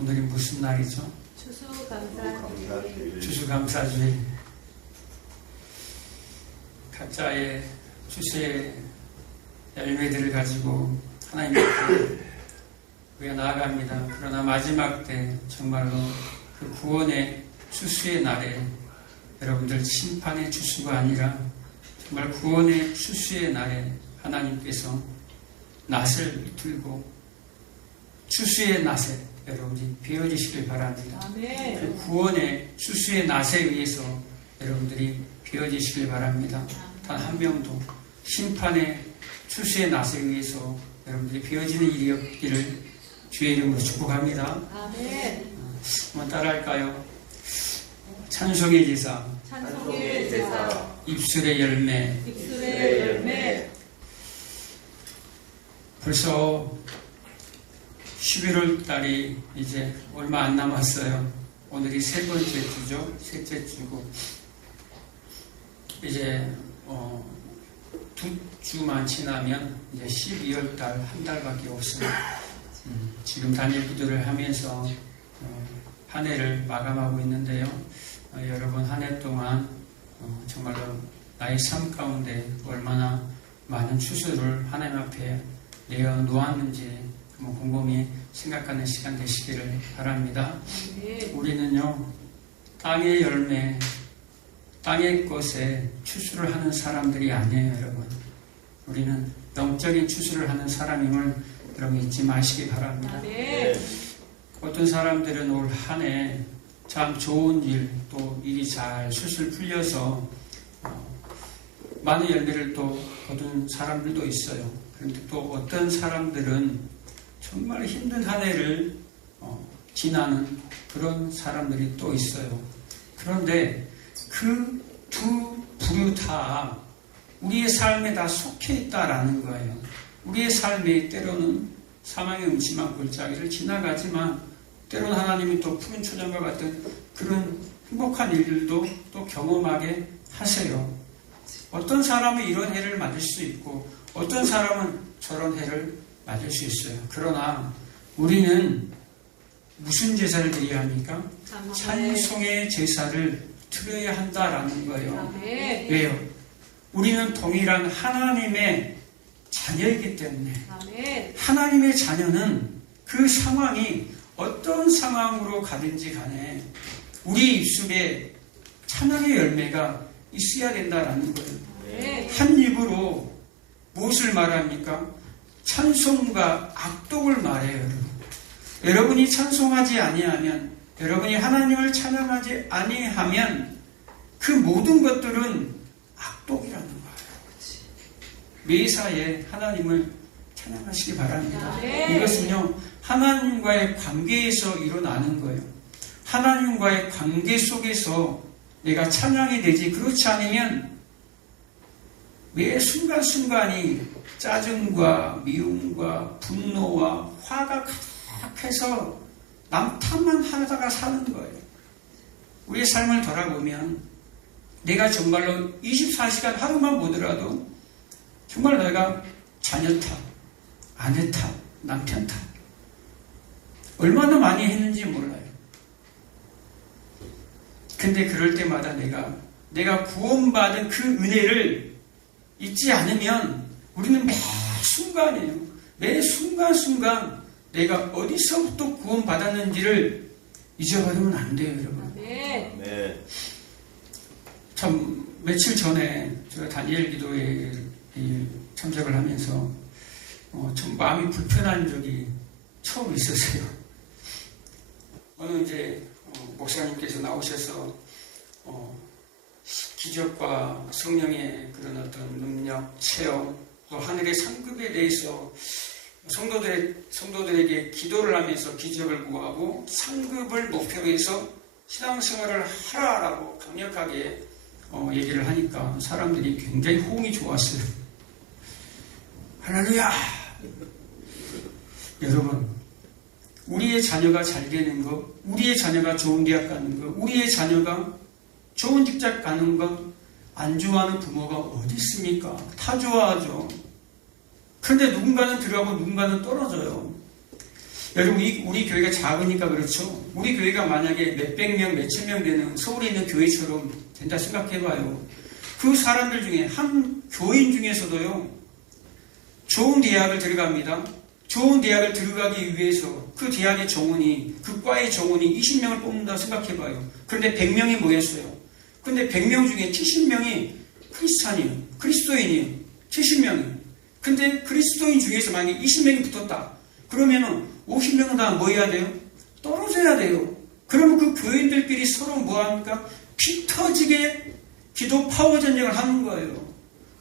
오늘이 무슨 날이죠? 추수감사주일. 추수감사주일. 각자의 추수의 열매들을 가지고 하나님 앞에 우리가 나아갑니다. 그러나 마지막 때 정말로 그 구원의 추수의 날에 여러분들 심판의 추수가 아니라 정말 구원의 추수의 날에 하나님께서 낫을 들고 추수의 낫에 여러분들이 베어지시길 바랍니다. 아멘. 그 구원의 추수의 낫에 의해서 여러분들이 베어지시길 바랍니다. 단 한 명도 심판의 추수의 낫에 의해서 여러분들이 베어지는 일이 없기를 주의 이름으로 축복합니다. 아멘. 한번 따라할까요? 찬송의 제사, 찬송의 제사, 입술의 열매. 입술의 열매. 벌써 11월 달이 이제 얼마 안 남았어요. 오늘이 세 번째 주죠. 셋째 주고 이제 두 주만 지나면 이제 12월 달 한 달밖에 없어요. 지금 단일 기도를 하면서 한 해를 마감하고 있는데요. 여러분 한 해 동안 정말로 나의 삶 가운데 얼마나 많은 추수를 하나님 앞에 내어 놓았는지 한번 곰곰이 생각하는 시간 되시기를 바랍니다. 우리는요, 땅의 열매, 땅의 것에 추수를 하는 사람들이 아니에요, 여러분. 우리는 영적인 추수를 하는 사람임을 여러분 잊지 마시기 바랍니다. 어떤 사람들은 올 한 해 참 좋은 일, 또 일이 잘 술술 풀려서 많은 열매를 또 거둔 사람들도 있어요. 그런데 또 어떤 사람들은 정말 힘든 한 해를 지나는 그런 사람들이 또 있어요. 그런데 그 두 부류 다 우리의 삶에 다 속해 있다라는 거예요. 우리의 삶이 때로는 사망의 음침한 골짜기를 지나가지만 때로는 하나님이 또 푸른 초장과 같은 그런 행복한 일들도 또 경험하게 하세요. 어떤 사람은 이런 해를 맞을 수 있고 어떤 사람은 저런 해를 맞을 수 있어요. 그러나 우리는 무슨 제사를 드려야 합니까? 찬송의 제사를 드려야 한다라는 거예요. 왜요? 우리는 동일한 하나님의 자녀이기 때문에 하나님의 자녀는 그 상황이 어떤 상황으로 가든지 간에 우리 입술에 찬양의 열매가 있어야 된다라는 거예요. 한 입으로 무엇을 말합니까? 찬송과 악독을 말해요. 여러분. 여러분이 찬송하지 아니하면, 여러분이 하나님을 찬양하지 아니하면 그 모든 것들은 악독이라는 거예요. 매사에 하나님을 찬양하시기 바랍니다. 이것은요, 하나님과의 관계에서 일어나는 거예요. 하나님과의 관계 속에서 내가 찬양이 되지, 그렇지 않으면 매 순간순간이 짜증과 미움과 분노와 화가 가득해서 남 탓만 하다가 사는 거예요. 우리의 삶을 돌아보면 내가 정말로 24시간 하루만 보더라도 정말 내가 자녀 탓, 아내 탓, 남편 탓 얼마나 많이 했는지 몰라요. 근데 그럴 때마다 내가 구원받은 그 은혜를 잊지 않으면 우리는 매 순간이에요. 매 순간순간 내가 어디서부터 구원받았는지를 잊어버리면 안 돼요, 여러분. 네. 참 며칠 전에 제가 다니엘 기도에 참석을 하면서 좀 마음이 불편한 적이 처음 있었어요. 어느 이제 목사님께서 나오셔서 기적과 성령의 그런 어떤 능력, 체험, 또 하늘의 상급에 대해서 성도들에게 기도를 하면서 기적을 구하고 상급을 목표로 해서 신앙생활을 하라라고 강력하게 얘기를 하니까 사람들이 굉장히 호응이 좋았어요. 할렐루야! 여러분, 우리의 자녀가 잘 되는 것, 우리의 자녀가 좋은 대학 가는 것, 우리의 자녀가 좋은 직장 가는 것 안 좋아하는 부모가 어디 있습니까? 다 좋아하죠. 그런데 누군가는 들어가고 누군가는 떨어져요. 여러분, 우리 교회가 작으니까 그렇죠. 우리 교회가 만약에 몇백 명, 몇천 명 되는 서울에 있는 교회처럼 된다 생각해봐요. 그 사람들 중에 한 교인 중에서도요, 좋은 대학을 들어갑니다. 좋은 대학을 들어가기 위해서 그 대학의 정원이, 그 과의 정원이 20명을 뽑는다고 생각해봐요. 그런데 100명이 모였어요. 근데 100명 중에 70명이 크리스찬이에요. 그리스도인이에요. 70명이. 근데 그리스도인 중에서 만약에 20명이 붙었다. 그러면은 50명은 다 뭐 해야 돼요? 떨어져야 돼요. 그러면 그 교인들끼리 서로 뭐 합니까? 피 터지게 기도 파워 전쟁을 하는 거예요.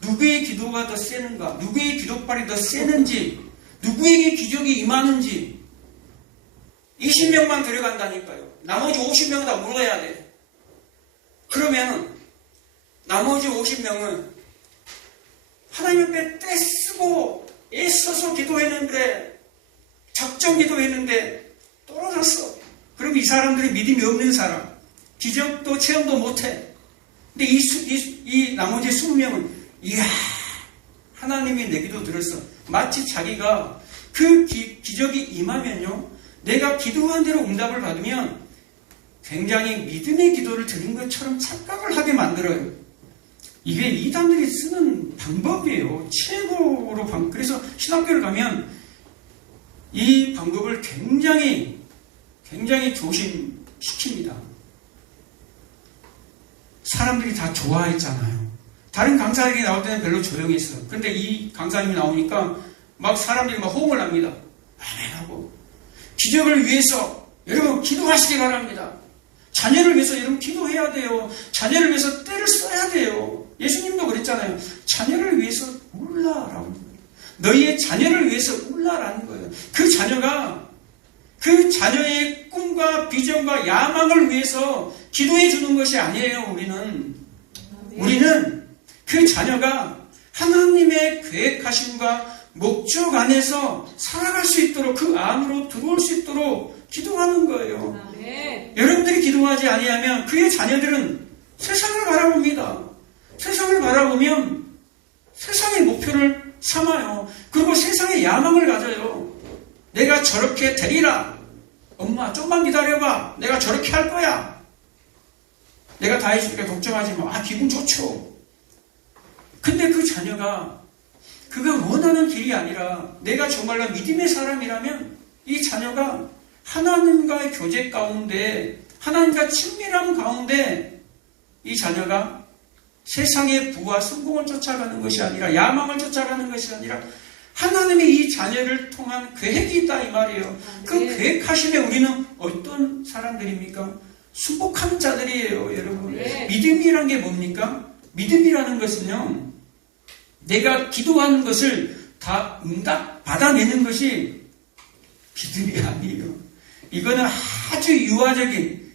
누구의 기도가 더 세는가? 누구의 기도빨이 더 세는지, 누구에게 기적이 임하는지 20명만 들어간다니까요. 나머지 50명은 다 물어야 돼. 그러면 나머지 50명은 하나님 앞에 떼쓰고 애써서 기도했는데, 작정 기도했는데 떨어졌어. 그럼 이 사람들이 믿음이 없는 사람, 기적도 체험도 못해. 근데 이 나머지 20명은 이야, 하나님이 내 기도 들었어. 마치 자기가 그 기적이 임하면요, 내가 기도한 대로 응답을 받으면 굉장히 믿음의 기도를 드린 것처럼 착각을 하게 만들어요. 이게 이단들이 쓰는 방법이에요. 최고로 그래서 신학교를 가면 이 방법을 굉장히 조심시킵니다. 사람들이 다 좋아했잖아요. 다른 강사에게 나올 때는 별로 조용했어요. 그런데 이 강사님이 나오니까 막 사람들이 막 호응을 합니다. 아멘하고. 기적을 위해서 여러분 기도하시기 바랍니다. 자녀를 위해서 여러분 기도해야 돼요. 자녀를 위해서 때를 써야 돼요. 예수님도 그랬잖아요. 자녀를 위해서 울라라는 거예요. 너희의 자녀를 위해서 울라라는 거예요. 그 자녀가 그 자녀의 꿈과 비전과 야망을 위해서 기도해 주는 것이 아니에요. 우리는 그 자녀가 하나님의 계획하심과 목적 안에서 살아갈 수 있도록, 그 안으로 들어올 수 있도록 기도하는 거예요. 여러분들이 기도하지 아니하면 그의 자녀들은 세상을 바라봅니다. 세상을 바라보면 세상의 목표를 삼아요. 그리고 세상의 야망을 가져요. 내가 저렇게 되리라. 엄마 좀만 기다려봐. 내가 저렇게 할 거야. 내가 다 해줄게. 걱정하지 마. 기분 좋죠. 근데 그 자녀가 그가 원하는 길이 아니라 내가 정말로 믿음의 사람이라면 이 자녀가 하나님과의 교제 가운데, 하나님과 친밀함 가운데 이 자녀가 세상의 부와 성공을 쫓아가는 것이 아니라, 야망을 쫓아가는 것이 아니라 하나님의 이 자녀를 통한 계획이 있다 이 말이에요. 그 계획하심에 우리는 어떤 사람들입니까? 순복하는 자들이에요, 여러분. 믿음이란 게 뭡니까? 믿음이라는 것은요, 내가 기도하는 것을 다 응답 받아내는 것이 믿음이 아니에요. 이거는 아주 유아적인,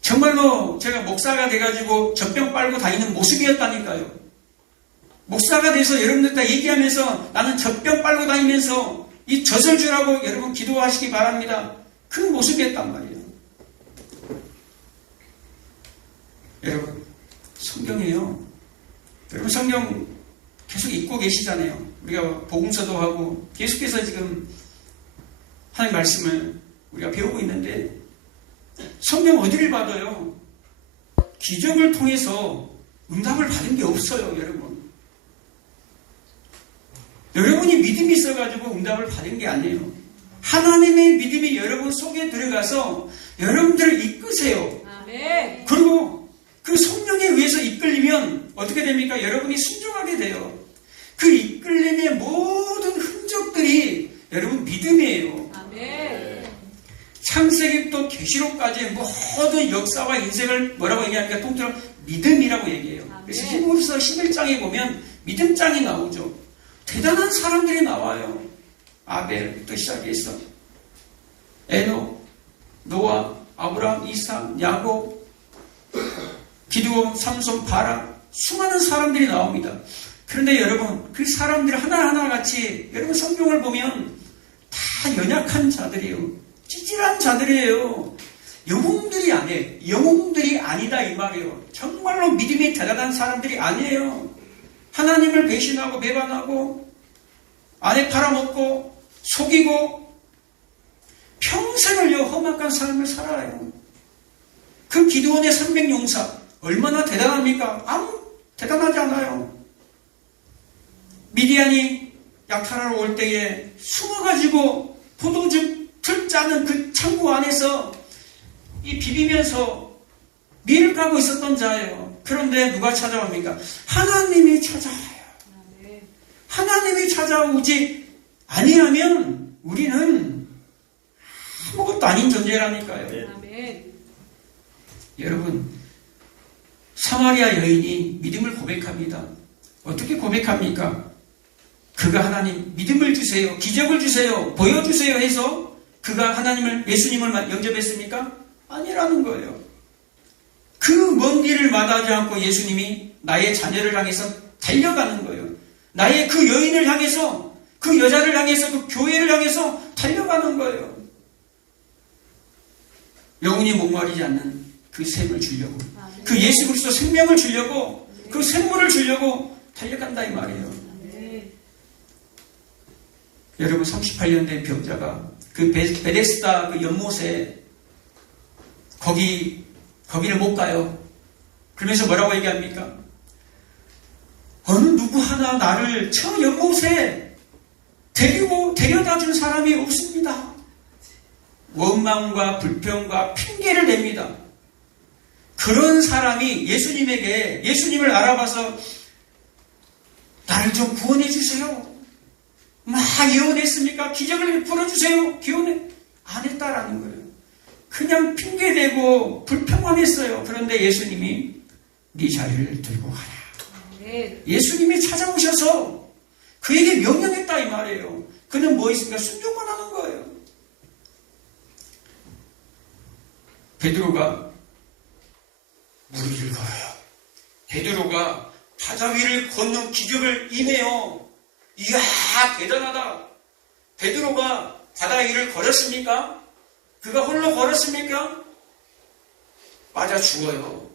정말로 제가 목사가 돼가지고 젖병 빨고 다니는 모습이었다니까요. 목사가 돼서 여러분들 다 얘기하면서 나는 젖병 빨고 다니면서 이 젖을 주라고 여러분 기도하시기 바랍니다. 그 모습이었단 말이에요. 여러분, 성경이에요. 여러분 성경 계속 읽고 계시잖아요. 우리가 복음서도 하고 계속해서 지금 하나님 말씀을 우리가 배우고 있는데, 성경 어디를 봐도요, 기적을 통해서 응답을 받은 게 없어요, 여러분. 여러분이 믿음이 있어가지고 응답을 받은 게 아니에요. 하나님의 믿음이 여러분 속에 들어가서 여러분들을 이끄세요. 아멘. 그리고 그 성령에 의해서 이끌리면 어떻게 됩니까? 여러분이 순종하게 돼요. 그 이끌림의 모든 흔적들이 여러분 믿음이에요. 아멘. 창세기부터 계시록까지의 모든 역사와 인생을 뭐라고 얘기하니까 통틀어 믿음이라고 얘기해요. 그래서 히브리서 11장에 보면 믿음장이 나오죠. 대단한 사람들이 나와요. 아벨부터 시작해서 에녹, 노아, 아브라함, 이삭, 야곱, 기드온, 삼손, 바락, 수많은 사람들이 나옵니다. 그런데 여러분, 그 사람들 하나하나 같이 여러분 성경을 보면 다 연약한 자들이에요. 찌질한 자들이에요. 영웅들이 아니다 이 말이에요. 정말로 믿음이 대단한 사람들이 아니에요. 하나님을 배신하고 배반하고 아내 팔아먹고 속이고 험악한 삶을 살아요. 그 기드온의 300용사 얼마나 대단합니까? 아무 대단하지 않아요. 미디안이 약탈하러 올 때에 숨어가지고 포도즙을 짜는 그 창고 안에서 이 비비면서 밀을 까고 있었던 자예요. 그런데 누가 찾아옵니까? 하나님이 찾아와요. 하나님이 찾아오지 아니하면 우리는 아무것도 아닌 존재라니까요. 아멘. 여러분, 사마리아 여인이 믿음을 고백합니다. 어떻게 고백합니까? 그가 하나님 믿음을 주세요, 기적을 주세요, 보여주세요 해서 그가 예수님을 영접했습니까? 아니라는 거예요. 그 먼 길을 마다하지 않고 예수님이 나의 자녀를 향해서 달려가는 거예요. 나의 그 여인을 향해서, 그 여자를 향해서, 그 교회를 향해서 달려가는 거예요. 영혼이 목마르지 않는 그 샘을 주려고, 그 예수 그리스도 생명을 주려고, 그 생물을 주려고 달려간다 이 말이에요. 여러분, 38년 된 병자가 그 베데스다 그 연못에 거기를 못 가요. 그러면서 뭐라고 얘기합니까? 어느 누구 하나 나를 저 연못에 데려다 준 사람이 없습니다. 원망과 불평과 핑계를 냅니다. 그런 사람이 예수님을 알아봐서 나를 좀 구원해 주세요. 막 예언했습니까? 기적을 풀어주세요. 안 했다라는 거예요. 그냥 핑계대고 불평만 했어요. 그런데 예수님이 네 자리를 들고 가라. 예수님이 찾아오셔서 그에게 명령했다 이 말이에요. 그는 뭐 있습니까? 순종만 하는 거예요. 베드로가 무리를 걸어요. 베드로가 바다 위를 걷는 기적을 임해요. 이야, 대단하다. 베드로가 바다 위를 걸었습니까? 그가 홀로 걸었습니까? 맞아 죽어요.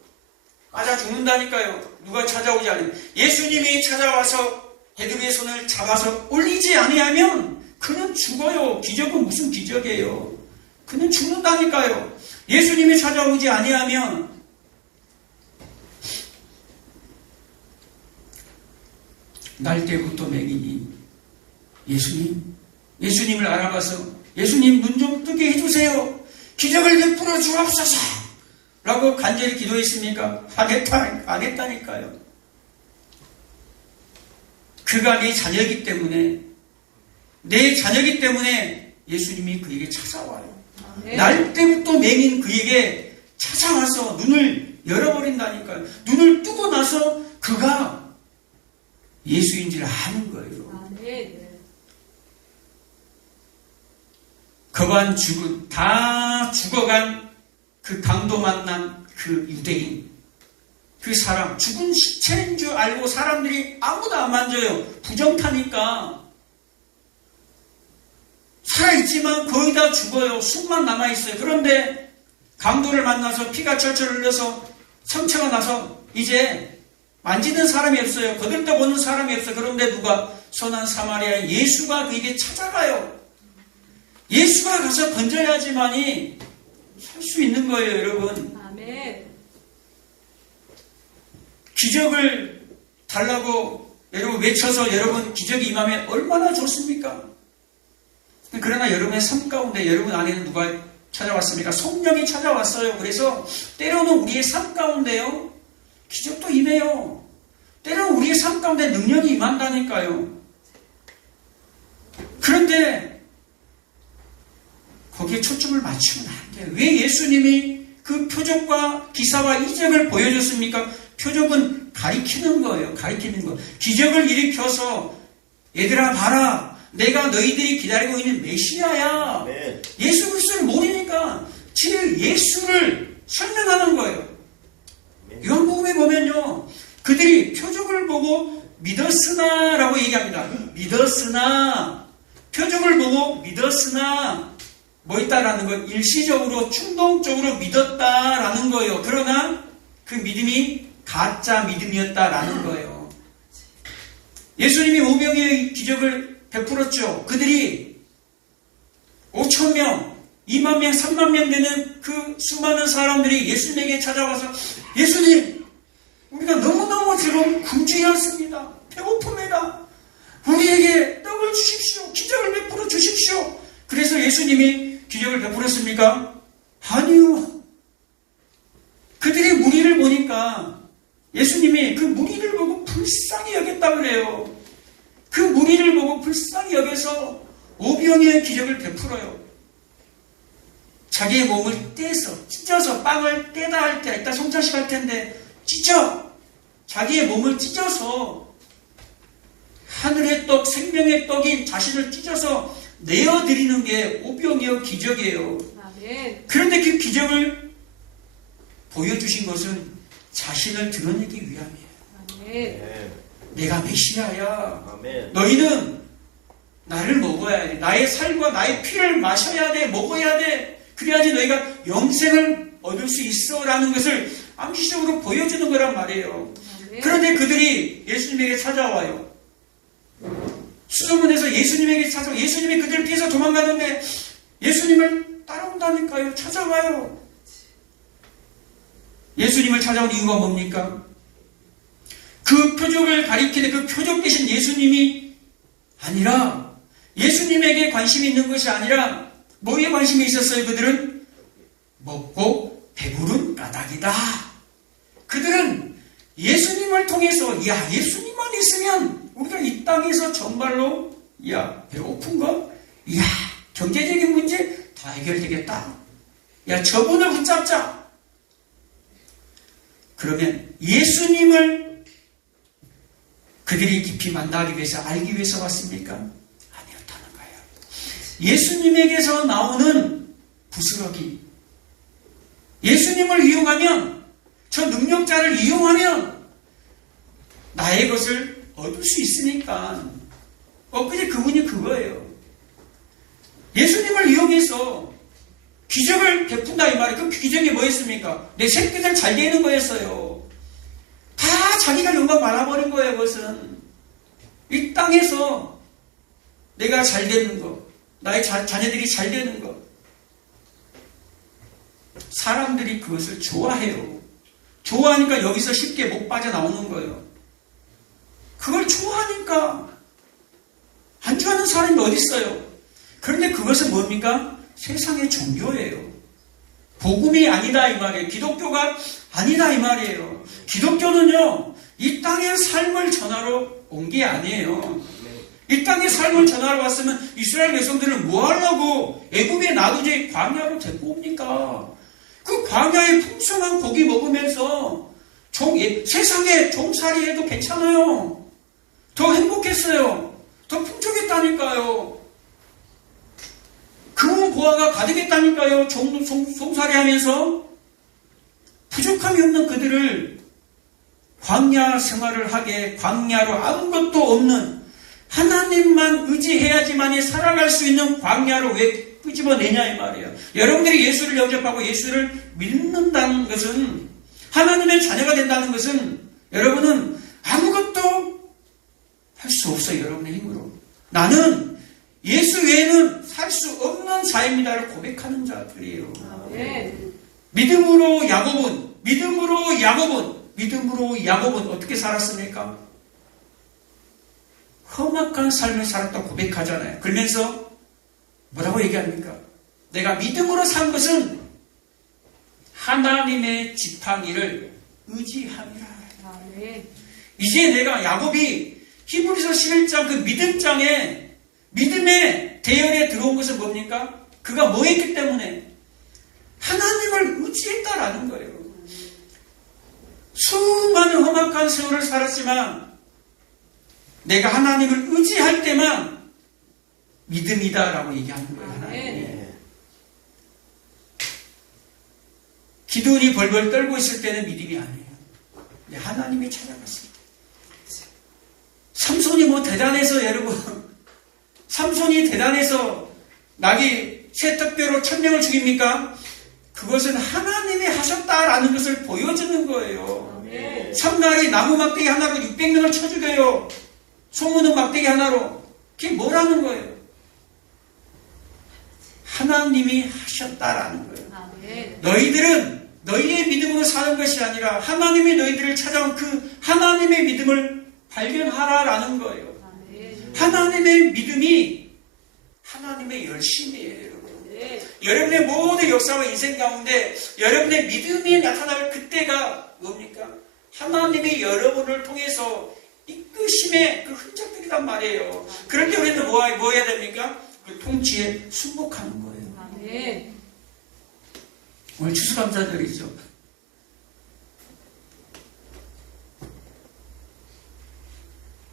맞아 죽는다니까요. 누가 찾아오지 않으면. 예수님이 찾아와서 베드로의 손을 잡아서 올리지 아니하면 그는 죽어요. 기적은 무슨 기적이에요. 그는 죽는다니까요. 예수님이 찾아오지 아니하면 날 때부터 맹인이 예수님을 알아봐서 예수님 눈 좀 뜨게 해주세요. 기적을 베풀어 주옵소서 라고 간절히 기도했습니까? 안 했다니까요. 그가 내 자녀이기 때문에 예수님이 그에게 찾아와요. 날 때부터 맹인 그에게 찾아와서 눈을 열어버린다니까요. 눈을 뜨고 나서 그가 예수인 줄 아는 거예요. 거반 다 죽어간 그 강도 만난 그 유대인, 그 사람, 죽은 시체인 줄 알고 사람들이 아무도 안 만져요. 부정타니까. 살아있지만 거의 다 죽어요. 숨만 남아있어요. 그런데 강도를 만나서 피가 철철 흘러서 상처가 나서 이제 만지는 사람이 없어요. 거들떠보는 사람이 없어요. 그런데 누가? 선한 사마리아 예수가 그에게 찾아가요. 예수가 가서 건져야지만이 살 수 있는 거예요, 여러분. 아멘. 기적을 달라고 여러분 외쳐서 여러분 기적이 임하면 얼마나 좋습니까? 그러나 여러분의 삶 가운데 여러분 안에는 누가 찾아왔습니까? 성령이 찾아왔어요. 그래서 때로는 우리의 삶 가운데요 기적도 임해요. 때로는 우리의 삶 가운데 능력이 임한다니까요. 그런데 거기에 초점을 맞추면 안 돼요. 왜 예수님이 그 표적과 기사와 이적을 보여줬습니까? 표적은 가리키는 거예요. 가리키는 거. 기적을 일으켜서 얘들아 봐라. 내가 너희들이 기다리고 있는 메시아야. 네. 예수 그리스도를 모르니까 즉 예수를 설명하는 거예요. 요한복음에 보면요. 그들이 표적을 보고 믿었으나라고 얘기합니다. 믿었으나 표적을 보고 믿었으나 뭐 있다라는 거 일시적으로 충동적으로 믿었다라는 거예요. 그러나 그 믿음이 가짜 믿음이었다라는 거예요. 예수님이 5명의 기적을 베풀었죠. 그들이 5,000명 2만 명, 3만 명 되는 그 수많은 사람들이 예수님에게 찾아와서 예수님, 우리가 너무너무 지금 굶주렸습니다. 배고픕니다. 우리에게 떡을 주십시오. 기적을 베풀어 주십시오. 그래서 예수님이 기적을 베풀었습니까? 아니요. 그들의 무리를 보니까 예수님이 그 무리를 보고 불쌍히 여겼다 그래요. 그 무리를 보고 불쌍히 여겨서 오병이어의 기적을 베풀어요. 자기의 몸을 떼서 찢어서 빵을 떼다 할 때, 이따 성찬식 할 텐데 자기의 몸을 찢어서 하늘의 떡, 생명의 떡인 자신을 찢어서 내어드리는 게 오병이어 기적이에요. 아멘. 그런데 그 기적을 보여주신 것은 자신을 드러내기 위함이에요. 아멘. 내가 메시아야. 아멘. 너희는 나를 먹어야 돼. 나의 살과 나의 피를 마셔야 돼. 먹어야 돼. 그래야지 너희가 영생을 얻을 수 있어 라는 것을 암시적으로 보여주는 거란 말이에요. 아멘. 그런데 그들이 예수님에게 찾아와요. 수소문에서 예수님에게 찾아와. 예수님이 그들을 피해서 도망가는데 예수님을 따라온다니까요. 찾아와요. 예수님을 찾아온 이유가 뭡니까? 그 표적을 가리키는 그 표적 대신 예수님이 아니라 예수님에게 관심이 있는 것이 아니라 뭐에 관심이 있었어요? 그들은 먹고 배부른 까닭이다. 그들은 예수님을 통해서 야 예수님만 있으면 우리가 이 땅에서 정말로 야 배고픈 거? 야 경제적인 문제 다 해결되겠다. 야 저분을 붙잡자. 그러면 예수님을 그들이 깊이 만나기 위해서 알기 위해서 왔습니까? 아니었다는 거예요. 예수님에게서 나오는 부스러기, 예수님을 이용하면, 저 능력자를 이용하면 나의 것을 얻을 수 있으니까 엊그제 그분이 그거예요. 예수님을 이용해서 기적을 베푼다 이 말이에요. 그 기적이 뭐였습니까? 내 새끼들 잘 되는 거였어요. 다 자기가 영광 말아버린 거예요. 그것은 이 땅에서 내가 잘 되는 거, 나의 자녀들이 잘 되는 거, 사람들이 그것을 좋아해요. 좋아하니까 여기서 쉽게 못 빠져나오는 거예요. 그걸 좋아하니까 안 좋아하는 사람이 어디 있어요? 그런데 그것은 뭡니까? 세상의 종교예요. 복음이 아니다 이 말이에요. 기독교가 아니다 이 말이에요. 기독교는요, 이 땅의 삶을 전하러 온 게 아니에요. 이 땅의 삶을 전하러 왔으면 이스라엘 백성들을 뭐 하려고 애굽에 놔두지 광야로 데리고 옵니까? 그 광야의 풍성한 고기 먹으면서 세상에 종살이 해도 괜찮아요. 더 행복했어요. 더 풍족했다니까요. 금은 보화가 가득했다니까요. 종살이 하면서 부족함이 없는 그들을 광야 생활을 하게, 광야로 아무것도 없는 하나님만 의지해야지만이 살아갈 수 있는 광야로 왜 끄집어내냐 이 말이에요. 여러분들이 예수를 영접하고 예수를 믿는다는 것은, 하나님의 자녀가 된다는 것은 여러분은 아무것도 할 수 없어요. 여러분의 힘으로. 나는 예수 외에는 살 수 없는 자입니다를 고백하는 자들이에요. 아멘. 믿음으로 야곱은 어떻게 살았습니까? 험악한 삶을 살았다고 고백하잖아요. 그러면서 뭐라고 얘기합니까? 내가 믿음으로 산 것은 하나님의 지팡이를 의지함이라. 아멘. 이제 내가 야곱이 히브리서 11장 그 믿음장에 믿음의 대열에 들어온 것은 뭡니까? 그가 뭐 했기 때문에? 하나님을 의지했다라는 거예요. 수많은 험악한 세월을 살았지만 내가 하나님을 의지할 때만 믿음이다라고 얘기하는 거예요. 하나님이. 기드온이 벌벌 떨고 있을 때는 믿음이 아니에요. 하나님이 찾아갔을 때. 삼손이 뭐 대단해서 여러분, 삼손이 대단해서 낙이 세탁뼈로 1000명을 죽입니까? 그것은 하나님이 하셨다라는 것을 보여주는 거예요. 아멘. 삼날이 나무 막대기 하나로 600명을 쳐 죽여요. 소문은 막대기 하나로. 그게 뭐라는 거예요? 하나님이 주셨다라는 거예요. 아멘. 너희들은 너희의 믿음으로 사는 것이 아니라 하나님이 너희들을 찾아온 그 하나님의 믿음을 발견하라라는 거예요. 아멘. 하나님의 믿음이 하나님의 열심이에요, 여러분. 네. 여러분의 모든 역사와 인생 가운데 여러분의 믿음이 나타날 그때가 뭡니까? 하나님이 여러분을 통해서 이끄심의 그 흔적들이란 말이에요. 그럴 때 우리는 뭐 해야 됩니까? 그 통치에 순복하는 거예요. 아멘. 오늘 추수감사절이죠.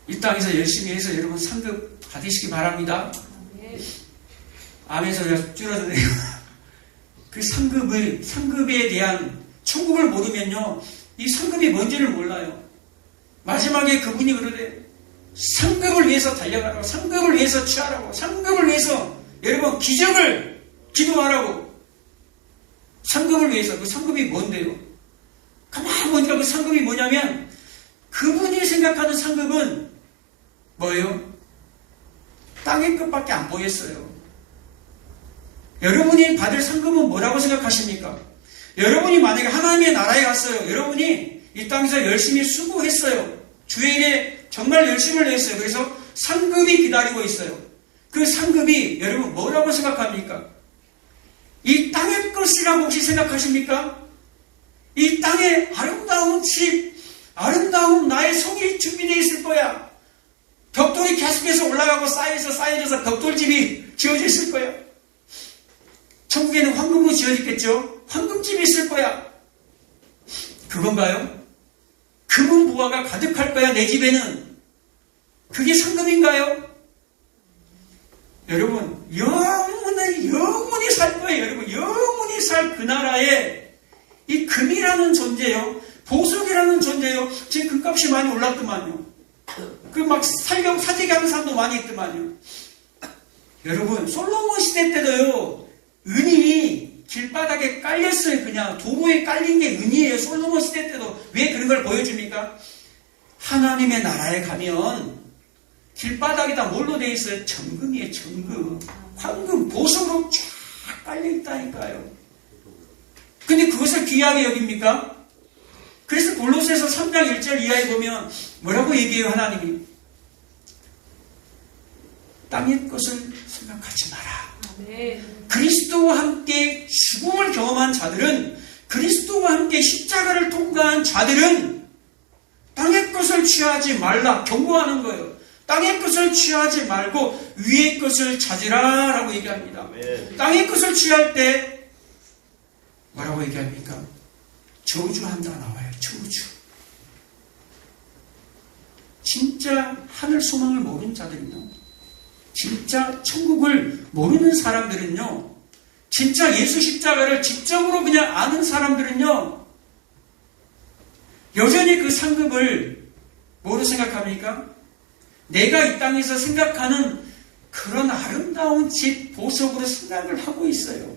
이 땅에서 열심히 해서 여러분 상급 받으시기 바랍니다. 아멘. 아멘 소리가 줄어드네요. 그 상급에 대한 천국을 모르면요, 이 상급이 뭔지를 몰라요. 마지막에 그분이 그러래. 상급을 위해서 달려가라고, 상급을 위해서 취하라고, 상급을 위해서 여러분 기적을 기도하라고. 상급을 위해서. 그 상급이 뭔데요? 가만히 보니까 그 상급이 뭐냐면 그분이 생각하는 상급은 뭐예요? 땅의 끝밖에 안 보였어요. 여러분이 받을 상급은 뭐라고 생각하십니까? 여러분이 만약에 하나님의 나라에 갔어요. 여러분이 이 땅에서 열심히 수고했어요. 주의 일에 정말 열심을 했어요. 그래서 상급이 기다리고 있어요. 그 상급이 여러분 뭐라고 생각합니까? 이 땅의 것이라고 혹시 생각하십니까? 이 땅에 아름다운 집, 아름다운 나의 성이 준비되어 있을 거야. 벽돌이 계속해서 올라가고 쌓여져서 벽돌집이 지어져 있을 거야. 천국에는 황금으로 지어졌겠죠? 황금집이 있을 거야. 그건가요? 금은 부화가 가득할 거야, 내 집에는. 그게 상급인가요? 여러분, 영원히 살 거예요. 여러분, 영원히 살 그 나라에 이 금이라는 존재요, 보석이라는 존재요. 지금 금값이 많이 올랐더만요. 그 막 사재기 하는 사람도 많이 있더만요. 여러분, 솔로몬 시대 때도요, 은이 길바닥에 깔렸어요. 그냥 도로에 깔린 게 은이에요. 솔로몬 시대 때도. 왜 그런 걸 보여줍니까? 하나님의 나라에 가면 길바닥에다 뭘로 되어 있어요? 정금이에요. 정금. 황금, 보석으로 쫙 깔려 있다니까요. 근데 그것을 귀하게 여깁니까? 그래서 골로새서 3장 1절 이하에 보면 뭐라고 얘기해요, 하나님이? 땅의 것을 생각하지 마라. 아멘. 그리스도와 함께 죽음을 경험한 자들은, 그리스도와 함께 십자가를 통과한 자들은 땅의 것을 취하지 말라 경고하는 거예요. 땅의 것을 취하지 말고 위의 것을 찾으라 라고 얘기합니다. 땅의 것을 취할 때 뭐라고 얘기합니까? 저주한다 나와요. 저주. 진짜 하늘 소망을 모르는 자들은요, 진짜 천국을 모르는 사람들은요, 진짜 예수 십자가를 지적으로 그냥 아는 사람들은요, 여전히 그 상급을 뭐로 생각합니까? 내가 이 땅에서 생각하는 그런 아름다운 집, 보석으로 생각을 하고 있어요.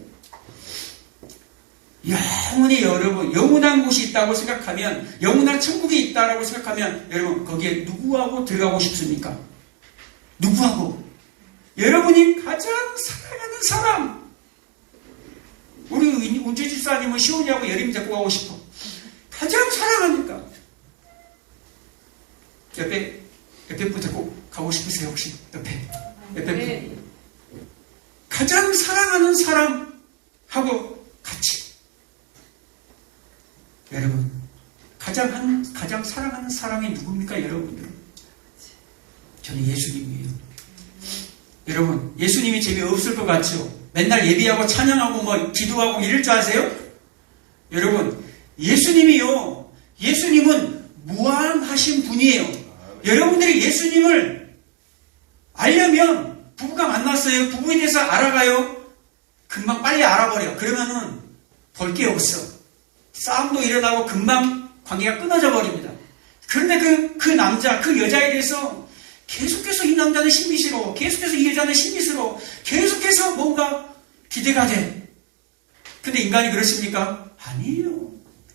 영원히 여러분, 영원한 곳이 있다고 생각하면, 영원한 천국이 있다고 생각하면, 여러분, 거기에 누구하고 들어가고 싶습니까? 누구하고? 여러분이 가장 사랑하는 사람. 우리 운주 집사님은 시온이하고 여림 데리고 가고 싶어. 가장 사랑하니까. 옆에 데리고 가고 싶으세요, 혹시? 옆에. 가장 사랑하는 사람하고 같이. 여러분, 가장 사랑하는 사람이 누굽니까, 여러분들? 저는 예수님이에요. 여러분, 예수님이 재미없을 것 같죠? 맨날 예비하고 찬양하고 뭐 기도하고 이럴 줄 아세요? 여러분, 예수님은 무한하신 분이에요. 여러분들이 예수님을 알려면, 부부가 만났어요. 부부에 대해서 알아가요. 금방 빨리 알아버려. 그러면은 볼 게 없어. 싸움도 일어나고 금방 관계가 끊어져 버립니다. 그런데 그 남자, 그 여자에 대해서 계속해서 이 남자는 신비스러워, 계속해서 이 여자는 신비스러워, 계속해서 뭔가 기대가 돼. 근데 인간이 그렇습니까? 아니에요.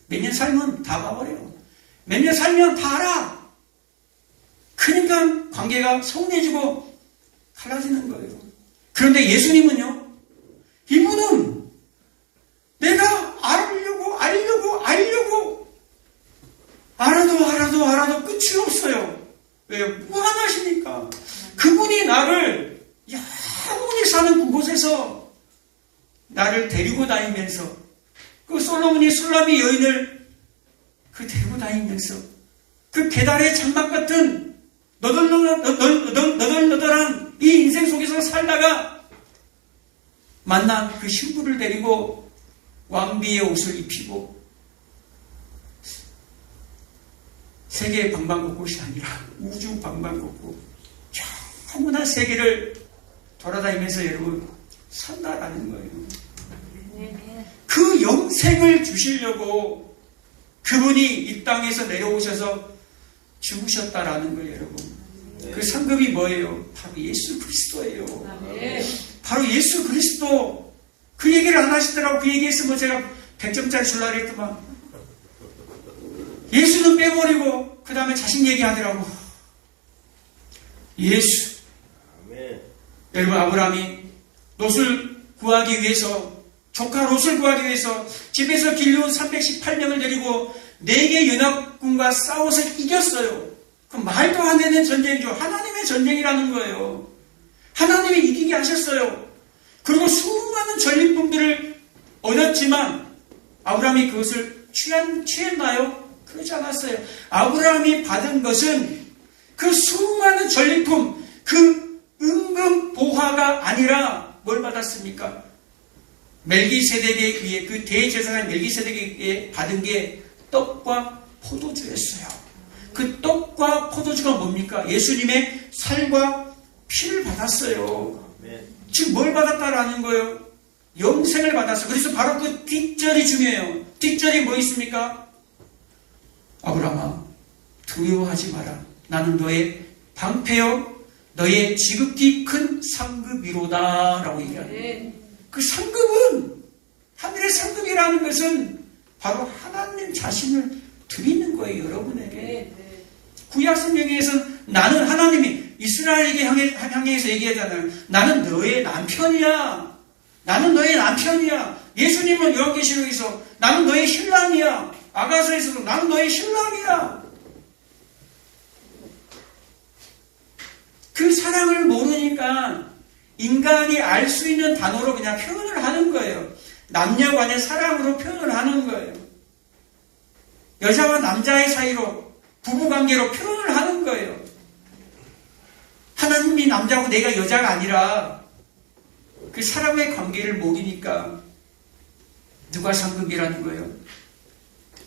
몇 년 살면 다 봐버려요. 몇 년 살면 다 알아. 그러니까 관계가 서운해지고 갈라지는 거예요. 그런데 예수님은요, 이분은 나를 데리고 다니면서 그 솔로몬이 술람이 여인을 그 데리고 다니면서 그 계달의 장막 같은 너덜너덜한 이 인생 속에서 살다가 만난 그 신부를 데리고 왕비의 옷을 입히고 세계 방방곡곡이 아니라 우주 방방곡곡 너무나 세계를 돌아다니면서 여러분 산다라는 거예요. 그 영생을 주시려고 그분이 이 땅에서 내려오셔서 죽으셨다라는 거예요, 여러분. 그 상급이 뭐예요? 바로 예수 그리스도예요. 바로 예수 그리스도. 그 얘기를 안 하시더라고. 그 얘기했으면 제가 100점짜리 줄라 그랬더만. 예수는 빼버리고 그 다음에 자신 얘기하더라고. 예수. 여러분, 아브라함이 롯을 구하기 위해서, 조카 롯을 구하기 위해서 집에서 길려온 318명을 데리고 4개 연합군과 싸워서 이겼어요. 그 말도 안 되는 전쟁이죠. 하나님의 전쟁이라는 거예요. 하나님이 이기게 하셨어요. 그리고 수많은 전리품들을 얻었지만 아브라함이 그것을 취했나요? 그렇지 않았어요. 아브라함이 받은 것은 그 수많은 전리품, 그 은금 보화가 아니라 뭘 받았습니까? 멜기세덱에 의해, 그 대제사장 멜기세덱에 의해 받은 게 떡과 포도주였어요. 그 떡과 포도주가 뭡니까? 예수님의 살과 피를 받았어요. 지금 뭘 받았다라는 거예요? 영생을 받았어요. 그래서 바로 그 뒷절이 중요해요. 뒷절이 뭐 있습니까? 아브라함아, 두려워하지 마라. 나는 너의 방패요, 너의 지극히 큰 상급이로다 라고 얘기합니다. 그 상급은, 하늘의 상급이라는 것은 바로 하나님 자신을 드리는 거예요, 여러분에게. 구약 성경에서는 나는 하나님이 이스라엘에게 향해서 얘기하잖아요. 나는 너의 남편이야. 나는 너의 남편이야. 예수님은 요한계시록에서 나는 너의 신랑이야. 아가서에서도 나는 너의 신랑이야. 그 사랑을 모르니까 인간이 알 수 있는 단어로 그냥 표현을 하는 거예요. 남녀 간의 사랑으로 표현을 하는 거예요. 여자와 남자의 사이로, 부부관계로 표현을 하는 거예요. 하나님이 남자고 내가 여자가 아니라 그 사람의 관계를 모르니까 누가 상급이라는 거예요?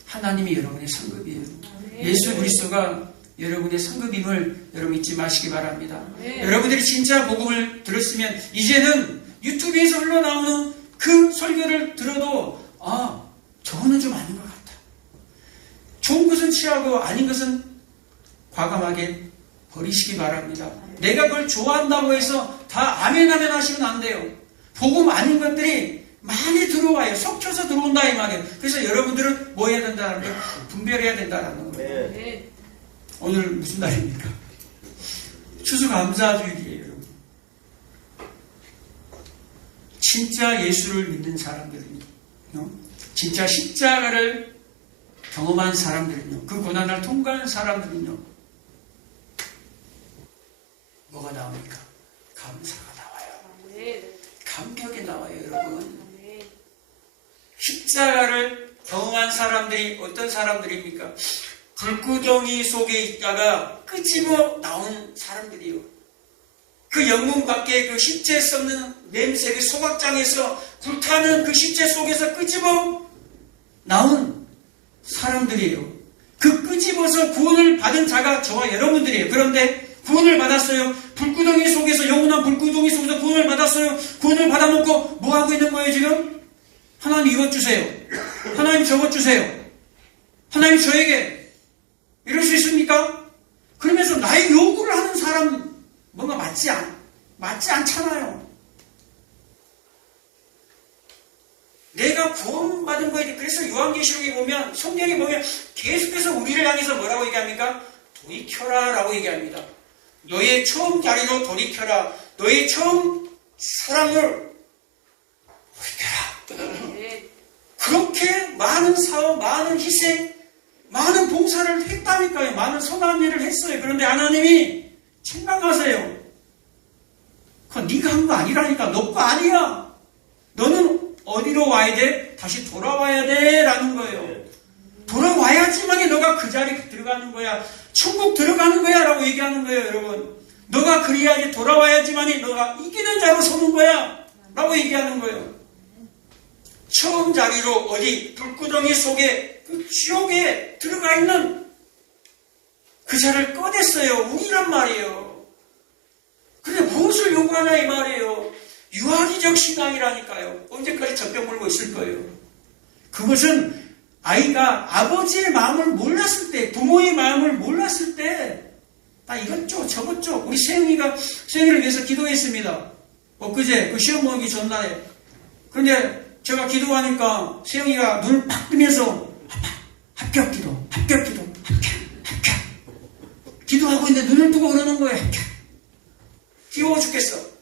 하나님이 여러분의 상급이에요. 예수 그리스도가 여러분의 상급임을 여러분 잊지 마시기 바랍니다. 여러분들이 진짜 복음을 들었으면 이제는 유튜브에서 흘러나오는 그 설교를 들어도 저거는 좀 아닌 것 같다. 좋은 것은 취하고 아닌 것은 과감하게 버리시기 바랍니다. 내가 그걸 좋아한다고 해서 다 아멘 하시면 안 돼요. 복음 아닌 것들이 많이 들어와요. 섞여서 들어온다 이 말이에요. 그래서 여러분들은 뭐 해야 된다는 거예요? 분별해야 된다는 거예요. 오늘 무슨 날입니까? 추수감사주일이에요, 여러분. 진짜 예수를 믿는 사람들은요, 진짜 십자가를 경험한 사람들은요, 그 고난을 통과한 사람들은요, 뭐가 나옵니까? 감사가 나와요. 감격이 나와요, 여러분. 십자가를 경험한 사람들이 어떤 사람들입니까? 불구덩이 속에 있다가 끄집어 나온 사람들이요. 그 영문 밖에 그 십자에 썩는 냄새, 그 소각장에서 불타는 그 십자 속에서 끄집어 나온 사람들이에요. 그 끄집어서 구원을 받은 자가 저와 여러분들이에요. 그런데 구원을 받았어요. 불구덩이 속에서, 영원한 불구덩이 속에서 구원을 받았어요. 구원을 받아놓고 뭐 하고 있는 거예요, 지금? 하나님 이것 주세요. 하나님 저것 주세요. 하나님 저에게. 이럴 수 있습니까? 그러면서 나의 요구를 하는 사람 뭔가 맞지 않잖아요. 내가 구원받은 거에 그래서 요한계시록에 보면, 성경에 보면 계속해서 우리를 향해서 뭐라고 얘기합니까? 돌이켜라 라고 얘기합니다. 너의 처음 자리로 돌이켜라. 너의 처음 사랑을 돌이켜라. 그렇게 많은 사업, 많은 희생, 많은 봉사를 했다니까요. 많은 선한 일을 했어요. 그런데 하나님이 책망하세요. 그건 네가 한 거 아니라니까. 너 거 아니야. 너는 어디로 와야 돼? 다시 돌아와야 돼 라는 거예요. 돌아와야지만이 너가 그 자리에 들어가는 거야. 천국 들어가는 거야 라고 얘기하는 거예요, 여러분. 너가 그래야지 돌아와야지만이 너가 이기는 자로 서는 거야 라고 얘기하는 거예요. 처음 자리로 어디 불구덩이 속에 그 지옥에 들어가 있는 그 자를 꺼냈어요. 우리란 말이에요. 근데 무엇을 요구하냐 이 말이에요. 유아기적 신앙이라니까요. 언제까지 젖병 물고 있을 거예요. 그것은 아이가 아버지의 마음을 몰랐을 때, 부모의 마음을 몰랐을 때, 나 이것쪽 저것쪽. 우리 세영이를 위해서 기도했습니다. 엊그제 그 시험 보기 전날에. 그런데 제가 기도하니까 세영이가 눈을 팍 뜨면서 합격 기도. 기도하고 있는데 눈을 뜨고 그러는 거예요. 귀여워 죽겠어.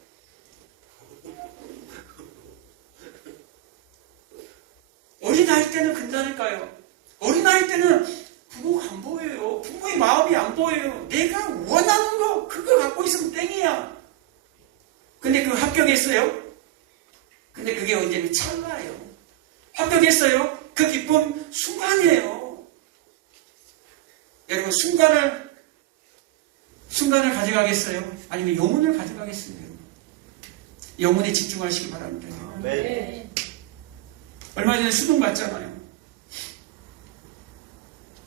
어린아이 때는 근다니까요. 어린아이 때는 부모가 안 보여요. 부모의 마음이 안 보여요. 내가 원하는 거 그거 갖고 있으면 땡이야. 근데 그거 합격했어요? 근데 그게 언제는 찰나예요. 합격했어요? 그 기쁨 순간이에요. 여러분 순간을 가져가겠어요? 아니면 영혼을 가져가겠어요? 영혼에 집중하시기 바랍니다. 네. 얼마 전에 수능 봤잖아요.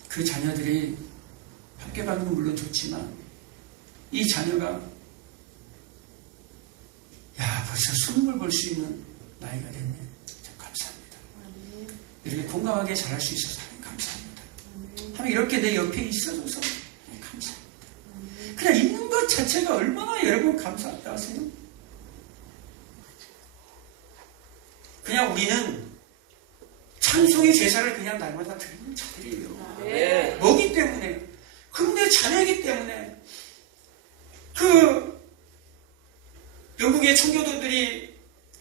그 자녀들이 합격하는 건 물론 좋지만 이 자녀가 벌써 수능을 볼 수 있는 나이가 됐네. 참 감사합니다. 이렇게 건강하게 잘할 수 있어서 감사합니다. 하나님 이렇게 내 옆에 있어줘서 감사합니다. 그냥 있는 것 자체가 얼마나 여러분 감사하다 하세요? 그냥 우리는 찬송의 제사를 그냥 날마다 드리는 자들이에요. 네. 뭐기 때문에? 그런데 자녀이기 때문에 영국의 청교도들이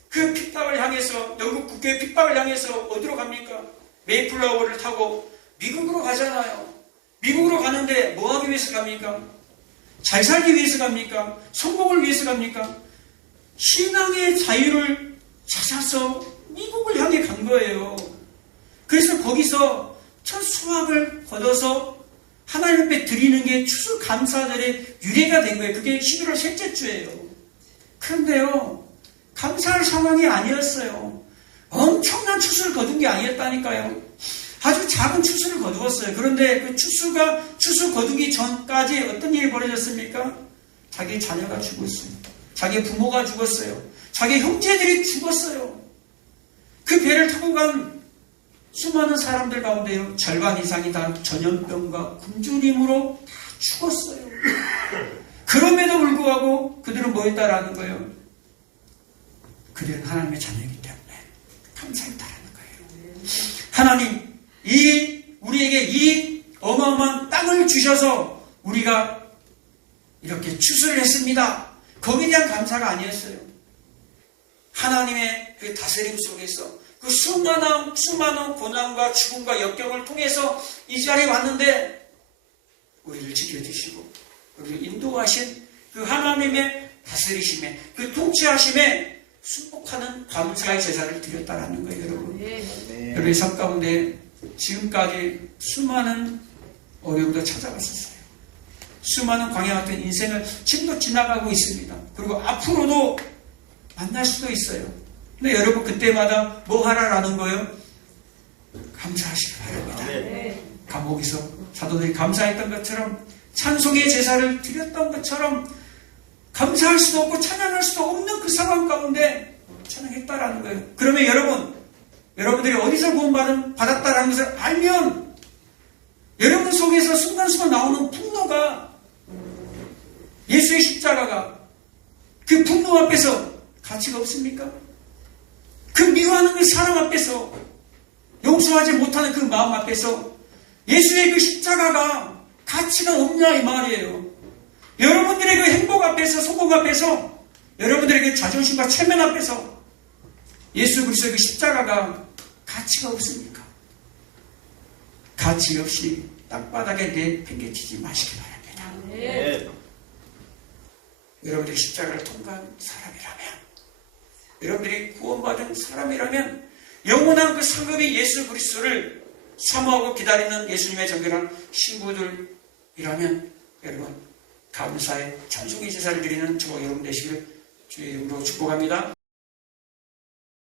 그 핍박을 향해서 영국 국교의 핍박을 향해서 어디로 갑니까? 메이플라워를 타고 미국으로 가잖아요. 미국으로 가는데 뭐 하기 위해서 갑니까? 잘 살기 위해서 갑니까? 성공을 위해서 갑니까? 신앙의 자유를 찾아서 미국을 향해 간 거예요. 그래서 거기서 첫 수확을 거둬서 하나님 앞에 드리는 게 추수감사절의 유래가 된 거예요. 그게 11월 셋째 주예요. 그런데요, 감사할 상황이 아니었어요. 엄청난 추수를 거둔 게 아니었다니까요. 아주 작은 추수를 거두었어요. 그런데 그 추수 거두기 전까지 어떤 일이 벌어졌습니까? 자기 자녀가 죽었어요. 자기 부모가 죽었어요. 자기 형제들이 죽었어요. 그 배를 타고 간 수많은 사람들 가운데요, 절반 이상이 다 전염병과 굶주림으로 다 죽었어요. 그럼에도 불구하고 그들은 뭐였다라는 거예요? 그들은 하나님의 자녀이기 때문에 감사했다라는 거예요. 하나님, 우리에게 이 어마어마한 땅을 주셔서 우리가 이렇게 추수를 했습니다. 거기에 대한 감사가 아니었어요. 하나님의 그 다스림 속에서 그 수많은 고난과 죽음과 역경을 통해서 이 자리에 왔는데 우리를 지켜주시고 우리를 인도하신 그 하나님의 다스리심에, 그 통치하심에 순복하는 감사의 제사를 드렸다라는 거예요, 여러분. 여러분의 삶 가운데 지금까지 수많은 어려움도 찾아갔었어요. 수많은 광야 같은 인생을 지금도 지나가고 있습니다. 그리고 앞으로도 만날 수도 있어요. 근데 여러분 그때마다 뭐 하라라는 거예요? 감사하시기 바랍니다. 감옥에서 사도들이 감사했던 것처럼 찬송의 제사를 드렸던 것처럼 감사할 수도 없고 찬양할 수도 없는 그 상황 가운데 찬양했다라는 거예요. 그러면 여러분들이 어디서 구원받았다라는 것을 알면 여러분 속에서 순간순간 나오는 분노가, 예수의 십자가가 그 분노 앞에서 가치가 없습니까? 그 미워하는 그 사람 앞에서, 용서하지 못하는 그 마음 앞에서 예수의 그 십자가가 가치가 없냐 이 말이에요. 여러분들의 그 행복 앞에서, 성공 앞에서, 여러분들의 그 자존심과 체면 앞에서 예수 그리스도의 그 십자가가 가치가 없습니까? 가치 없이 땅바닥에 내팽개치지 마시기 바랍니다. 여러분들이 십자가를 통과한 사람이라면, 여러분들이 구원받은 사람이라면 영원한 그 상급인 예수 그리스도를 사모하고 기다리는 예수님의 정결한 신부들이라면 여러분 감사의 찬송의 제사를 드리는 저와 여러분 되시기를 주의 이름으로 축복합니다.